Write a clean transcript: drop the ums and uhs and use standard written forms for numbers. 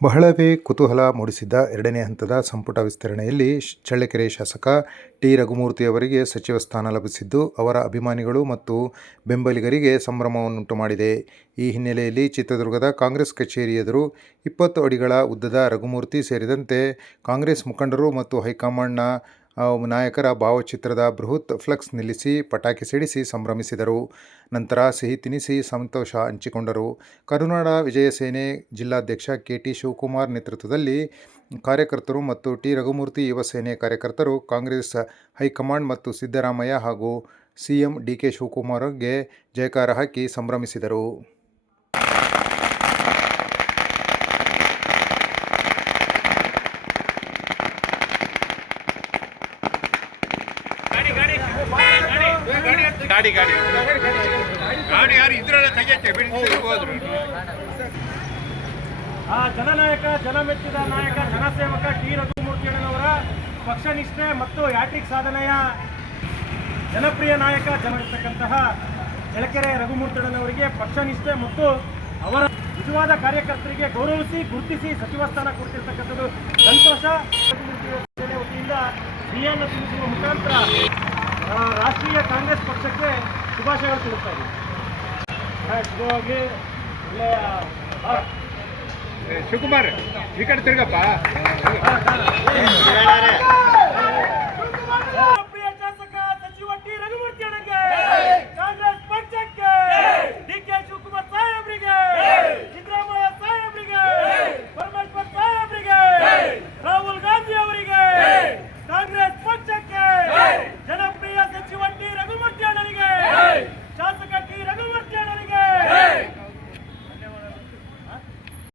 ಬಹಳವೇ ಕುತೂಹಲ ಮೂಡಿಸಿದ್ದ ಎರಡನೇ ಹಂತದ ಸಂಪುಟ ವಿಸ್ತರಣೆಯಲ್ಲಿ ಚಳ್ಳಕೆರೆ ಶಾಸಕ ಟಿ. ರಘುಮೂರ್ತಿಯವರಿಗೆ ಸಚಿವ ಸ್ಥಾನ ಲಭಿಸಿದ್ದು ಅವರ ಅಭಿಮಾನಿಗಳು ಮತ್ತು ಬೆಂಬಲಿಗರಿಗೆ ಸಂಭ್ರಮವನ್ನುಂಟು ಮಾಡಿದೆ. ಈ ಹಿನ್ನೆಲೆಯಲ್ಲಿ ಚಿತ್ರದುರ್ಗದ ಕಾಂಗ್ರೆಸ್ ಕಚೇರಿ ಎದುರು 20 ಅಡಿಗಳ ಉದ್ದದ ರಘುಮೂರ್ತಿ ಸೇರಿದಂತೆ ಕಾಂಗ್ರೆಸ್ ಮುಖಂಡರು ಮತ್ತು ಹೈಕಮಾಂಡ್ನ ನಾಯಕರ ಭಾವಚಿತ್ರದ ಬೃಹತ್ ಫ್ಲೆಕ್ಸ್ ನಿಲ್ಲಿಸಿ ಪಟಾಕಿ ಸಿಡಿಸಿ ಸಂಭ್ರಮಿಸಿದರು. ನಂತರ ಸಿಹಿ ತಿನ್ನಿಸಿ ಸಂತೋಷ ಹಂಚಿಕೊಂಡರು. ಕರುನಾಡ ವಿಜಯ ಸೇನೆ ಜಿಲ್ಲಾಧ್ಯಕ್ಷ ಕೆ. ಟಿ. ಶಿವಕುಮಾರ್ ನೇತೃತ್ವದಲ್ಲಿ ಕಾರ್ಯಕರ್ತರು ಮತ್ತು ಟಿ. ರಘುಮೂರ್ತಿ ಯುವ ಸೇನೆ ಕಾರ್ಯಕರ್ತರು ಕಾಂಗ್ರೆಸ್ ಹೈಕಮಾಂಡ್ ಮತ್ತು ಸಿದ್ದರಾಮಯ್ಯ ಹಾಗೂ ಸಿಎಂ ಡಿ. ಕೆ. ಶಿವಕುಮಾರ್ಗೆ ಜಯಕಾರ ಹಾಕಿ ಸಂಭ್ರಮಿಸಿದರು. ಗಾಡಿ ಯಾರು ಇದ್ರಲ್ಲ ತೆಗೆಯಕ್ಕೆ ಬಿಡಿಸಿ ಹೋದ್ರು. ಜನನಾಯಕ, ಜನಮೆಚ್ಚಿದ ನಾಯಕ, ಜನಸೇವಕ ಟಿ. ರಘುಮೂರ್ತಿಯವರ ಪಕ್ಷನಿಷ್ಠೆ ಮತ್ತು ಹ್ಯಾಟ್ರಿಕ್ ಸಾಧನೆಯ ಜನಪ್ರಿಯ ನಾಯಕ ಜನರಿರ್ತಕ್ಕಂತಹ ಚಳ್ಳಕೆರೆ ರಘುಮೂರ್ತಿಯವರಿಗೆ ಪಕ್ಷನಿಷ್ಠೆ ಮತ್ತು ಅವರ ನಿಜವಾದ ಕಾರ್ಯಕರ್ತರಿಗೆ ಗೌರವಿಸಿ ಗುರುತಿಸಿ ಸಚಿವ ಸ್ಥಾನ ಕೊಡ್ತಿರ್ತಕ್ಕಂಥದ್ದು ಸಂತೋಷ. ರಘುಮೂರ್ತಿ ವತಿಯಿಂದ ಸಿಹಿಯನ್ನು ತಿಳಿಸುವ ಮುಖಾಂತರ ರಾಷ್ಟ್ರೀಯ ಕಾಂಗ್ರೆಸ್ ಪಕ್ಷಕ್ಕೆ ಶುಭಾಶಯಗಳು ತಿಳಿಸ್ತಾ ಇದ್ದೀವಿ. ಒಳ್ಳೆಯ ಶಿವಕುಮಾರ್ ಈ ಕಡೆ ತಿರ್ಗಪ್ಪ.